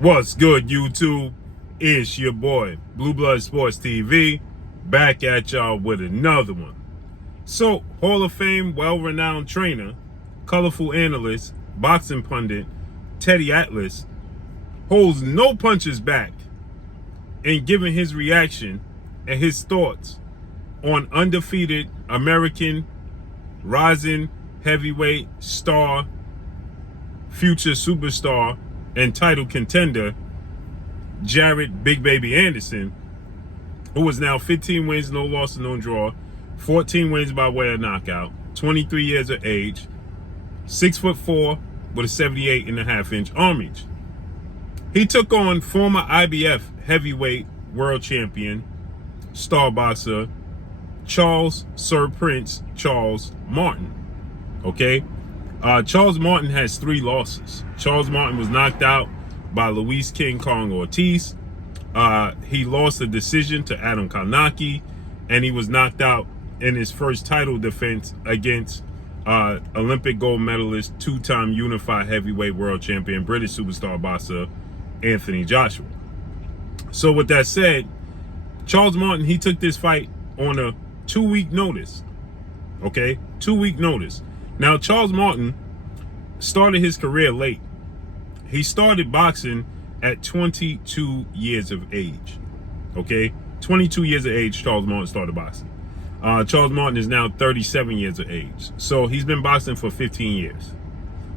What's good, YouTube? It's your boy, Blue Blood Sports TV, back at y'all with another one. So, Hall of Fame, well-renowned trainer, colorful analyst, boxing pundit, Teddy Atlas, holds no punches back in giving his reaction and his thoughts on undefeated American rising heavyweight star, future superstar, and title contender, Jared Big Baby Anderson, who is now 15 wins, no loss, no draw, 14 wins by way of knockout, 23 years of age, 6'4" with a 78.5-inch arm reach. He took on former IBF heavyweight world champion, star boxer, Charles Sir Prince Charles Martin. Okay? Charles Martin has 3 losses. Charles Martin was knocked out by Luis King Kong Ortiz. He lost a decision to Adam Kownacki, and he was knocked out in his first title defense against Olympic gold medalist, 2-time unified heavyweight world champion, British superstar boxer, Anthony Joshua. So with that said, Charles Martin, he took this fight on a 2-week notice. Okay? 2-week notice. Now, Charles Martin started his career late. He started boxing at 22 years of age. Okay? 22 years of age, Charles Martin started boxing. Charles Martin is now 37 years of age. So he's been boxing for 15 years.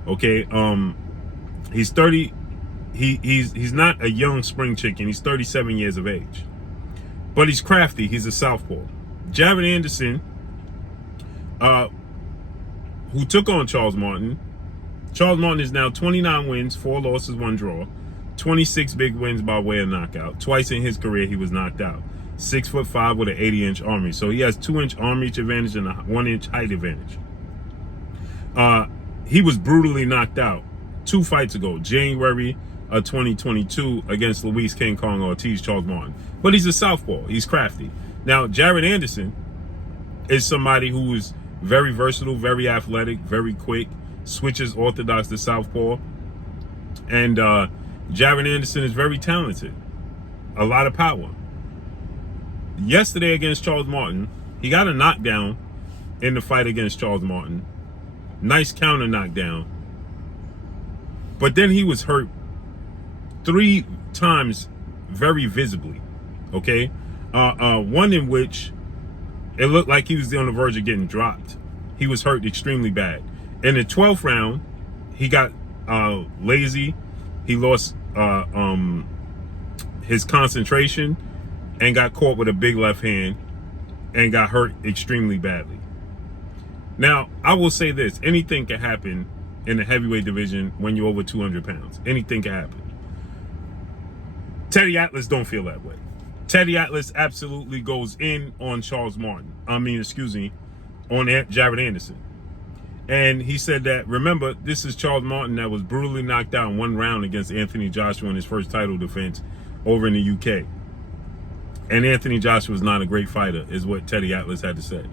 Okay? He's 30. He's not a young spring chicken. He's 37 years of age. But he's crafty. He's a southpaw. Jared Anderson, who took on Charles Martin. Charles Martin is now 29 wins, 4 losses, 1 draw, 26 big wins by way of knockout. Twice in his career, he was knocked out. 6'5" with an 80-inch arm reach. So he has 2-inch arm reach advantage and a 1-inch height advantage. He was brutally knocked out 2 fights ago, January of 2022, against Luis King Kong Ortiz, Charles Martin. But he's a southpaw. He's crafty. Now, Jared Anderson is somebody who is very versatile, very athletic, very quick, switches orthodox to southpaw. And Jared Anderson is very talented. A lot of power. Yesterday against Charles Martin, he got a knockdown in the fight against Charles Martin. Nice counter knockdown. But then he was hurt 3 times very visibly. Okay? One in which it looked like he was on the verge of getting dropped. He was hurt extremely bad. In the 12th round, he got lazy. He lost his concentration and got caught with a big left hand and got hurt extremely badly. Now, I will say this. Anything can happen in the heavyweight division when you're over 200 pounds. Anything can happen. Teddy Atlas don't feel that way. Teddy Atlas absolutely goes in on Charles Martin. On Jared Anderson. And he said that, remember, this is Charles Martin that was brutally knocked out in 1 round against Anthony Joshua in his first title defense over in the UK. And Anthony Joshua is not a great fighter, is what Teddy Atlas had to say.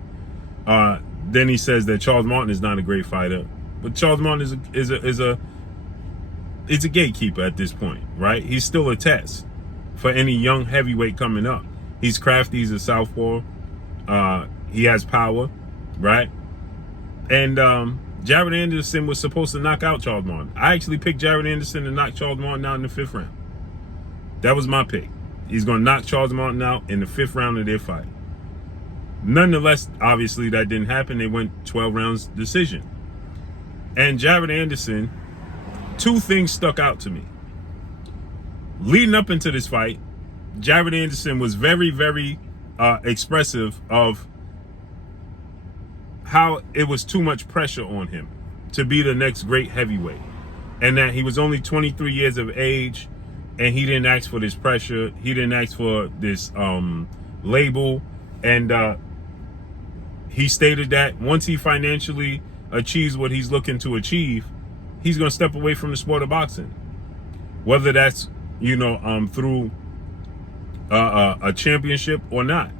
Then he says that Charles Martin is not a great fighter, but Charles Martin is a gatekeeper at this point, right? He's still a test for any young heavyweight coming up. He's crafty. He's a southpaw. He has power, right? And Jared Anderson was supposed to knock out Charles Martin. I actually picked Jared Anderson to knock Charles Martin out in the 5th round. That was my pick. He's going to knock Charles Martin out in the 5th round of their fight. Nonetheless, obviously, that didn't happen. They went 12 rounds decision. And Jared Anderson, 2 things stuck out to me. Leading up into this fight, Jared Anderson was very, very expressive of how it was too much pressure on him to be the next great heavyweight. And that he was only 23 years of age, and he didn't ask for this pressure. He didn't ask for this label. And he stated that once he financially achieves what he's looking to achieve, he's going to step away from the sport of boxing. Whether that's, through a championship or not.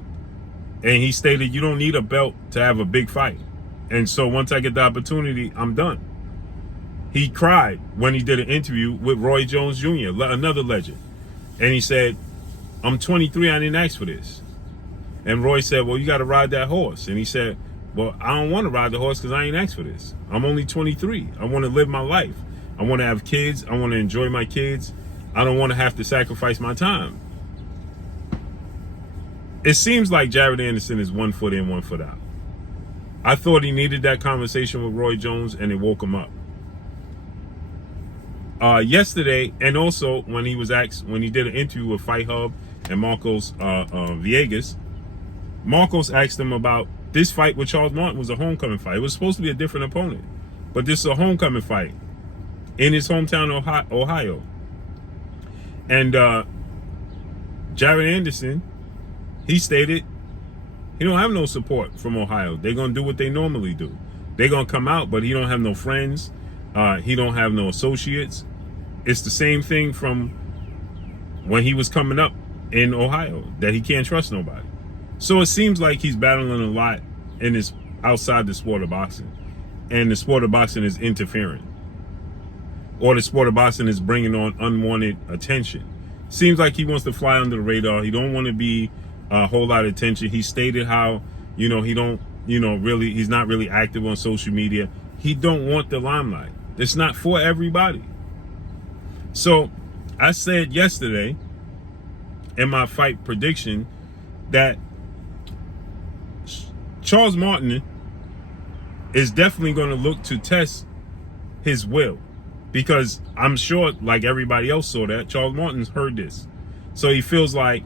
And he stated, you don't need a belt to have a big fight. And so once I get the opportunity, I'm done. He cried when he did an interview with Roy Jones Jr., another legend. And he said, I'm 23, I didn't ask for this. And Roy said, well, you got to ride that horse. And he said, well, I don't want to ride the horse because I ain't asked for this. I'm only 23. I want to live my life. I want to have kids. I want to enjoy my kids. I don't want to have to sacrifice my time. It seems like Jared Anderson is 1 foot in, 1 foot out. I thought he needed that conversation with Roy Jones, and it woke him up. Yesterday, and also when he was asked, when he did an interview with Fight Hub and Marcos Villegas, Marcos asked him about this fight with Charles Martin. Was a homecoming fight. It was supposed to be a different opponent, but this is a homecoming fight in his hometown, Ohio. And Jared Anderson, he stated he don't have no support from Ohio. They're gonna do what they normally do. They're gonna come out, but he don't have no friends. He don't have no associates. It's the same thing from when he was coming up in Ohio, that he can't trust nobody. So it seems like he's battling a lot in his outside the sport of boxing, and the sport of boxing is interfering, or the sport of boxing is bringing on unwanted attention. Seems like he wants to fly under the radar. He don't want to be a whole lot of attention. He stated how, he don't, really, he's not really active on social media. He don't want the limelight. It's not for everybody. So I said yesterday in my fight prediction that Charles Martin is definitely going to look to test his will, because I'm sure, like everybody else saw that, Charles Martin's heard this. So he feels like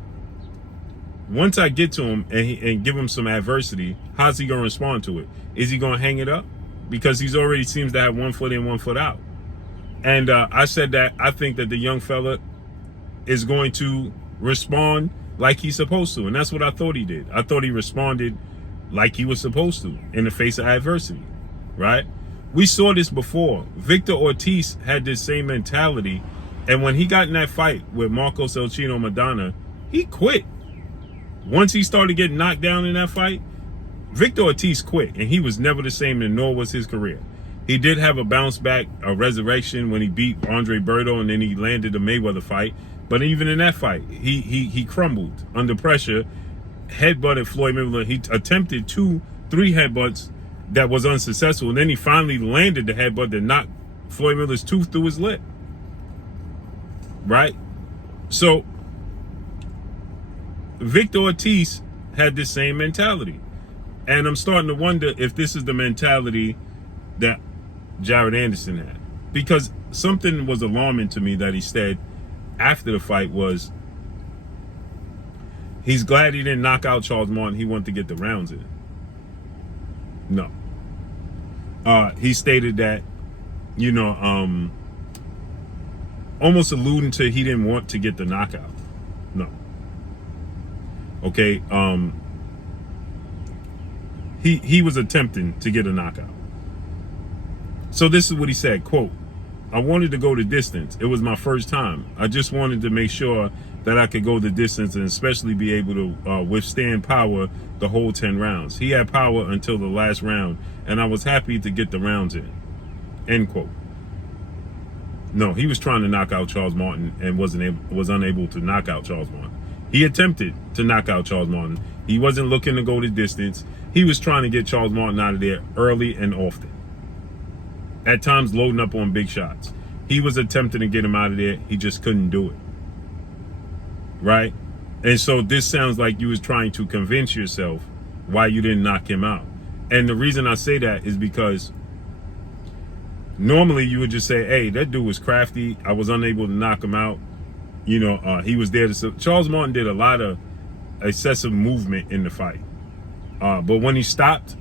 once I get to him and give him some adversity, how's he going to respond to it? Is he going to hang it up? Because he's already seems to have 1 foot in, 1 foot out. And I said that I think that the young fella is going to respond like he's supposed to. And that's what I thought he did. I thought he responded like he was supposed to in the face of adversity, right? We saw this before. Victor Ortiz had this same mentality. And when he got in that fight with Marcos El Chino Maidana, he quit. Once he started getting knocked down in that fight, Victor Ortiz quit, and he was never the same, and nor was his career. He did have a bounce back, a resurrection when he beat Andre Berto, and then he landed the Mayweather fight. But even in that fight, he crumbled under pressure, headbutted Floyd Mayweather. He attempted 2-3 headbutts that was unsuccessful, and then he finally landed the headbutt that knocked Floyd Mayweather's tooth through his lip. Right? So Victor Ortiz had the same mentality. And I'm starting to wonder if this is the mentality that Jared Anderson had. Because something was alarming to me that he said after the fight was he's glad he didn't knock out Charles Martin. He wanted to get the rounds in. No. He stated that, almost alluding to he didn't want to get the knockout. No. Okay. He was attempting to get a knockout. So this is what he said, quote, I wanted to go the distance. It was my first time. I just wanted to make sure that I could go the distance and especially be able to withstand power the whole 10 rounds. He had power until the last round, and I was happy to get the rounds in, end quote. No, he was trying to knock out Charles Martin and was unable to knock out Charles Martin. He attempted to knock out Charles Martin. He wasn't looking to go the distance. He was trying to get Charles Martin out of there early and often. At times loading up on big shots. He was attempting to get him out of there. He just couldn't do it. Right? And so this sounds like you was trying to convince yourself why you didn't knock him out. And the reason I say that is because normally you would just say, hey, that dude was crafty. I was unable to knock him out. He was there to... Charles Martin did a lot of excessive movement in the fight. But when he stopped,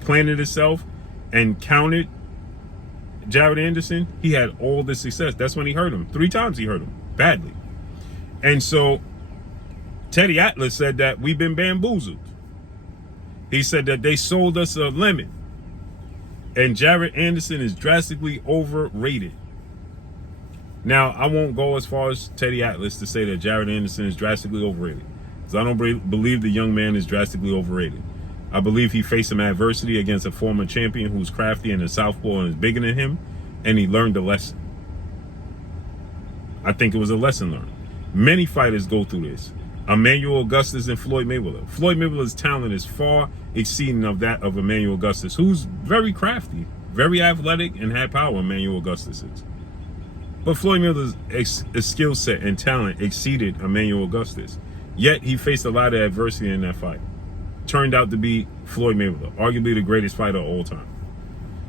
planted himself, and countered Jared Anderson, he had all the success. That's when he hurt him. 3 times he hurt him badly. And so Teddy Atlas said that we've been bamboozled. He said that they sold us a lemon. And Jared Anderson is drastically overrated. Now, I won't go as far as Teddy Atlas to say that Jared Anderson is drastically overrated, because I don't believe the young man is drastically overrated. I believe he faced some adversity against a former champion who's crafty and a southpaw and is bigger than him. and he learned a lesson. I think it was a lesson learned. Many fighters go through this. Emmanuel Augustus and Floyd Mayweather. Floyd Mayweather's talent is far exceeding of that of Emmanuel Augustus, who's very crafty, very athletic, and had power. Emmanuel Augustus is. But Floyd Mayweather's skill set and talent exceeded Emmanuel Augustus. Yet he faced a lot of adversity in that fight. Turned out to be Floyd Mayweather, arguably the greatest fighter of all time.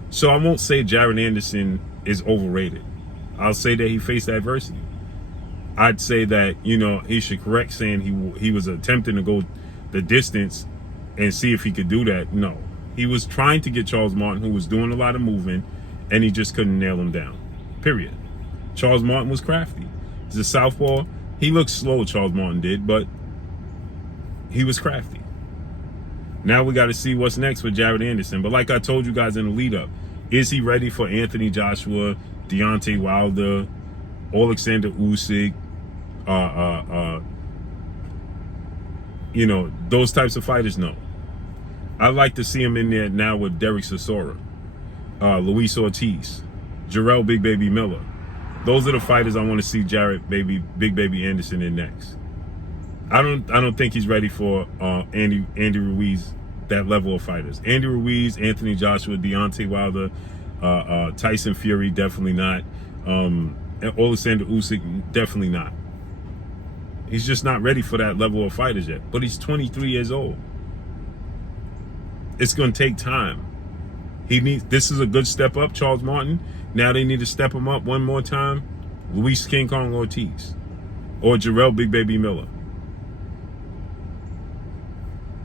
So I won't say Jared Anderson is overrated. I'll say that he faced adversity. I'd say that, he should correct saying he was attempting to go the distance and see if he could do that. No. He was trying to get Charles Martin, who was doing a lot of moving, and he just couldn't nail him down. Period. Charles Martin was crafty. He's a southpaw. He looked slow, Charles Martin did, but he was crafty. Now we got to see what's next for Jared Anderson. But like I told you guys in the lead up, is he ready for Anthony Joshua, Deontay Wilder, Alexander Usyk, those types of fighters? No. I'd like to see him in there now with Derek Chisora, Luis Ortiz, Jarrell Big Baby Miller. Those are the fighters I want to see Jared Big Baby Anderson in next. I don't think he's ready for Andy Ruiz, that level of fighters. Andy Ruiz, Anthony Joshua, Deontay Wilder, Tyson Fury, definitely not. And Alexander Usyk, definitely not. He's just not ready for that level of fighters yet. But he's 23 years old. It's going to take time. This is a good step up, Charles Martin. Now they need to step him up one more time. Luis King Kong Ortiz or Jarrell Big Baby Miller.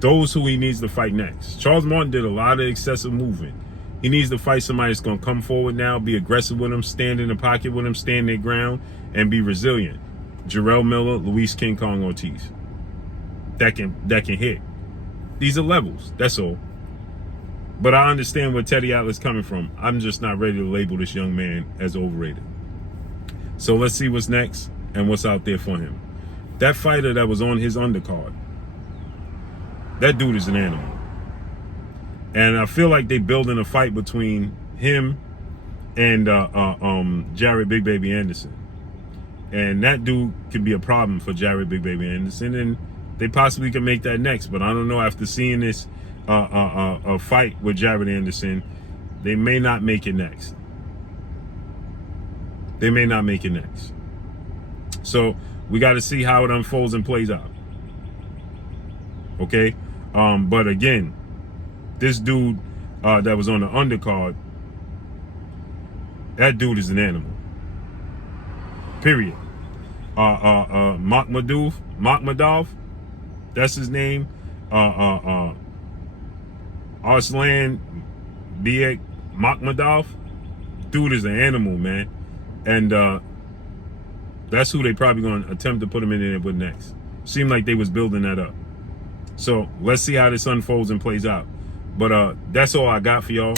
Those who he needs to fight next. Charles Martin did a lot of excessive movement. He needs to fight somebody that's going to come forward now, be aggressive with him, stand in the pocket with him, stand their ground, and be resilient. Jarrell Miller, Luis King Kong Ortiz. That can hit. These are levels. That's all. But I understand where Teddy Atlas coming from. I'm just not ready to label this young man as overrated. So let's see what's next and what's out there for him. That fighter that was on his undercard, that dude is an animal. And I feel like they building a fight between him and Jared Big Baby Anderson. And that dude could be a problem for Jared Big Baby Anderson, and they possibly can make that next. But I don't know, after seeing this a fight with Jared Anderson, they may not make it next. They may not make it next. So we got to see how it unfolds and plays out. Okay? But again, this dude that was on the undercard, that dude is an animal. Period. Makhmudov, that's his name. Arslan Biek Makhmudov, dude is an animal, man. And that's who they probably going to attempt to put him in there with next. Seemed like they was building that up. So let's see how this unfolds and plays out. But that's all I got for y'all.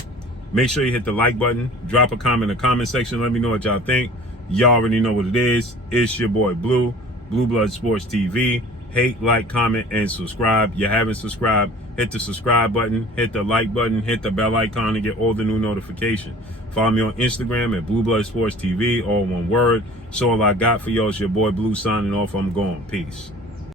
Make sure you hit the like button. Drop a comment in the comment section. Let me know what y'all think. Y'all already know what it is. It's your boy Blue Blood Sports TV. Hate, like, comment, and subscribe. You haven't subscribed, hit the subscribe button, hit the like button, hit the bell icon to get all the new notifications. Follow me on Instagram at Blue Blood Sports TV, all one word. So all I got for y'all is your boy Blue signing off. I'm gone. Peace.